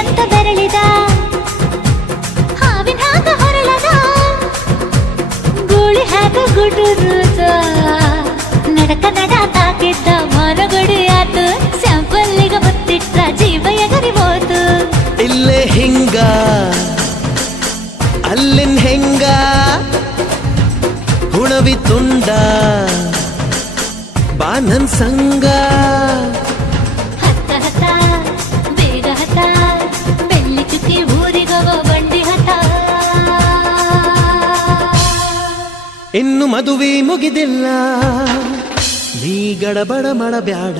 ಅಂತ ಬೆರಳಿದ ಹಾವಿನ ಹಾಗ ಹೊರಳದ ಗೂಳಿ ಹಾಗ ಗುಡುರುದ ನಡಕ ನಡ ತಾಕಿದ್ದ ಮರಗಡಿ ಆತು ಸ್ಯಾಂಪಲ್ಲಿಗ ಮುತ್ತಿಟ್ಟ ಜೀವ ಎಗರಿ ಹೋತು ಇಲ್ಲೇ ಹಿಂಗ ಅಲ್ಲಿನ್ ಹೆಂಗ ಹುಣವಿ ತುಂಡ ಬಾ ನನ್ ಸಂಗ ಹತ್ತ ಹತ ಬೇಗ ಹತ ಬೆಳ್ಳಿ ಚುಕ್ಕಿ ಊರಿಗವ ಬಂಡಿ ಹತ ಇನ್ನು ಮದುವೆ ಮುಗಿದಿಲ್ಲ ನೀ ಗಡಬಡ ಮಾಡಬ್ಯಾಡ